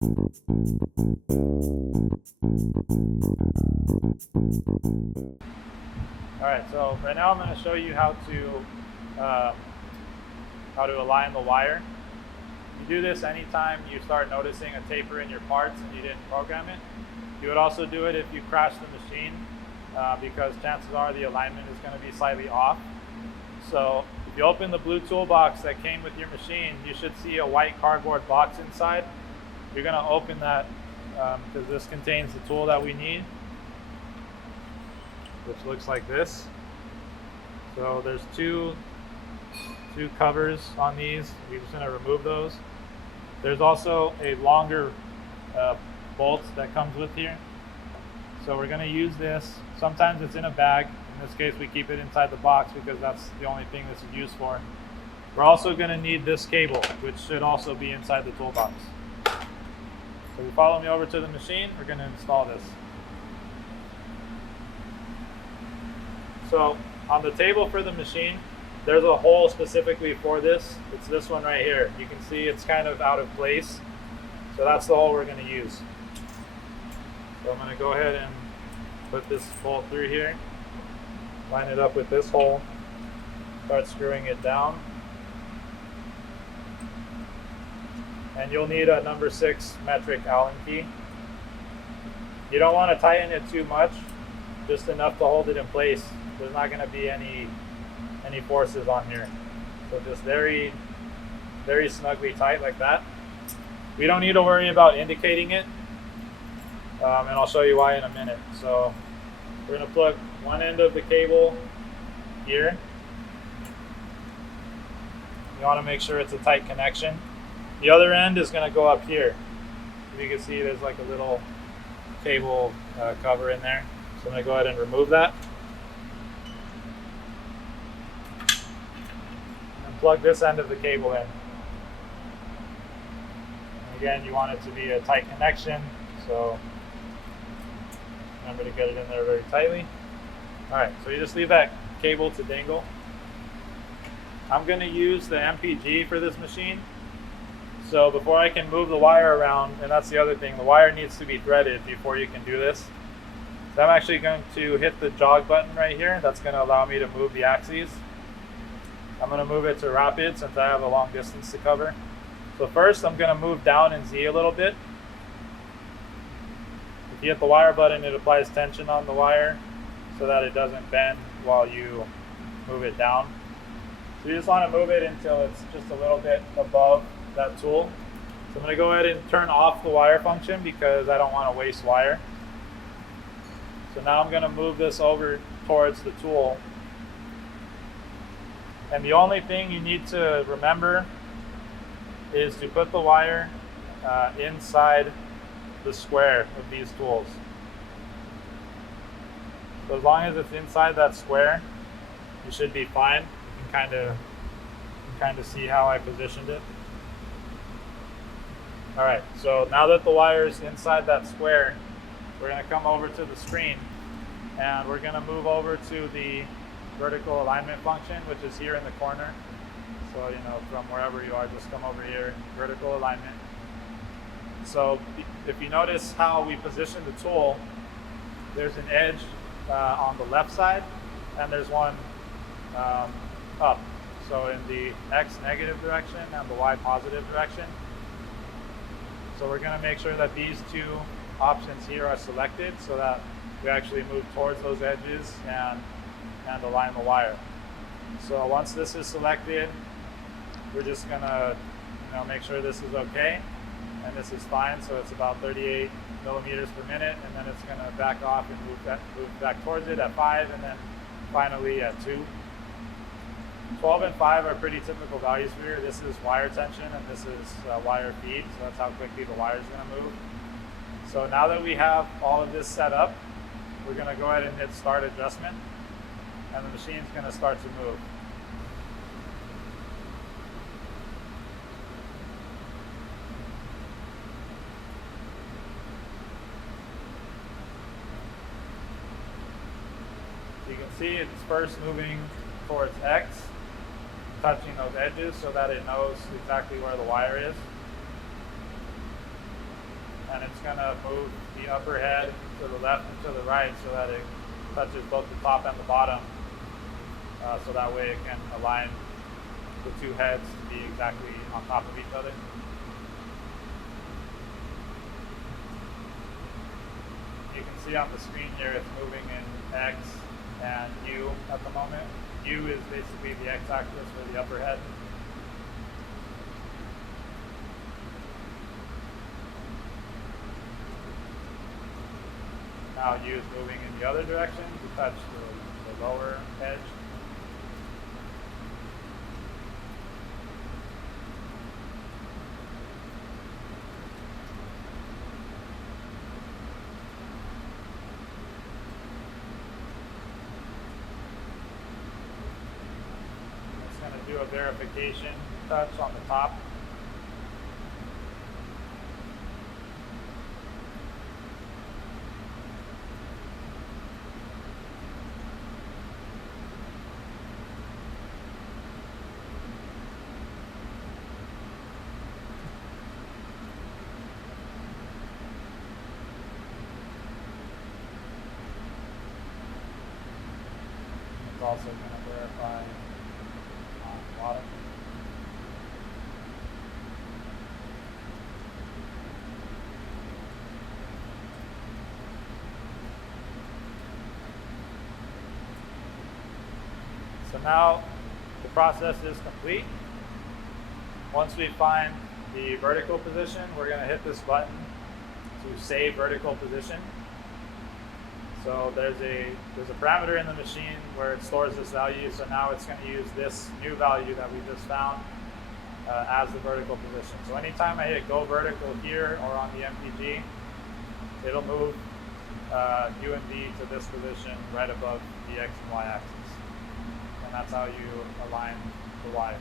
Alright, so right now I'm going to show you how to align the wire. You do this anytime you start noticing a taper in your parts and you didn't program it. You would also do it if you crash the machine because chances are the alignment is going to be slightly off. So if you open the blue toolbox that came with your machine, you should see a white cardboard box inside. You're going to open that because this contains the tool that we need, which looks like this. So there's two covers on these. We're just going to remove those. There's also a longer bolt that comes with here. So we're going to use this. Sometimes it's in a bag. In this case, we keep it inside the box because that's the only thing this is used for. We're also going to need this cable, which should also be inside the toolbox. So if you follow me over to the machine, we're going to install this. So on the table for the machine, there's a hole specifically for this. It's this one right here. You can see it's kind of out of place. So that's the hole we're going to use. So I'm going to go ahead and put this bolt through here, line it up with this hole, start screwing it down. And you'll need a number 6 metric Allen key. You don't want to tighten it too much, just enough to hold it in place. There's not going to be any forces on here. So just very, very snugly tight like that. We don't need to worry about indicating it, and I'll show you why in a minute. So we're going to plug one end of the cable here. You want to make sure it's a tight connection. The other end is going to go up here. You can see there's like a little cable cover in there. So I'm going to go ahead and remove that. And plug this end of the cable in. And again, you want it to be a tight connection, so remember to get it in there very tightly. Alright, so you just leave that cable to dangle. I'm going to use the MPG for this machine. So before I can move the wire around, and that's the other thing, the wire needs to be threaded before you can do this. So I'm actually going to hit the jog button right here. That's going to allow me to move the axes. I'm going to move it to rapid since I have a long distance to cover. So first I'm going to move down in Z a little bit. If you hit the wire button, it applies tension on the wire so that it doesn't bend while you move it down. So you just want to move it until it's just a little bit above that tool. So I'm going to go ahead and turn off the wire function because I don't want to waste wire. So now I'm going to move this over towards the tool. And the only thing you need to remember is to put the wire inside the square of these tools. So as long as it's inside that square, you should be fine. You can kind of see how I positioned it. Alright, so now that the wire is inside that square, we're going to come over to the screen and we're going to move over to the vertical alignment function, which is here in the corner. So, you know, from wherever you are, just come over here, vertical alignment. So if you notice how we position the tool, there's an edge on the left side and there's one up. So in the X negative direction and the Y positive direction. So we're going to make sure that these two options here are selected so that we actually move towards those edges and align the wire. So once this is selected, we're just going to make sure this is okay and this is fine. So it's about 38 millimeters per minute, and then it's going to back off and move back towards it at 5, and then finally at 2. 12 and 5 are pretty typical values for here. This is wire tension and this is wire feed, so that's how quickly the wire is going to move. So now that we have all of this set up, we're going to go ahead and hit start adjustment, and the machine is going to start to move. So you can see it's first moving towards X, touching those edges so that it knows exactly where the wire is. and it's going to move the upper head to the left and to the right so that it touches both the top and the bottom, so that way it can align the two heads to be exactly on top of each other. You can see on the screen here it's moving in X and U at the moment. U is basically the X-axis for the upper head. Now U is moving in the other direction to touch the lower edge. It's going to do a verification touch on the top. It's also going to verify on the bottom. So now the process is complete. Once we find the vertical position, we're going to hit this button to save vertical position. So there's a parameter in the machine where it stores this value, so now it's going to use this new value that we just found as the vertical position. So anytime I hit go vertical here or on the MPG, it'll move U and V to this position right above the X and Y axis. And that's how you align the wire.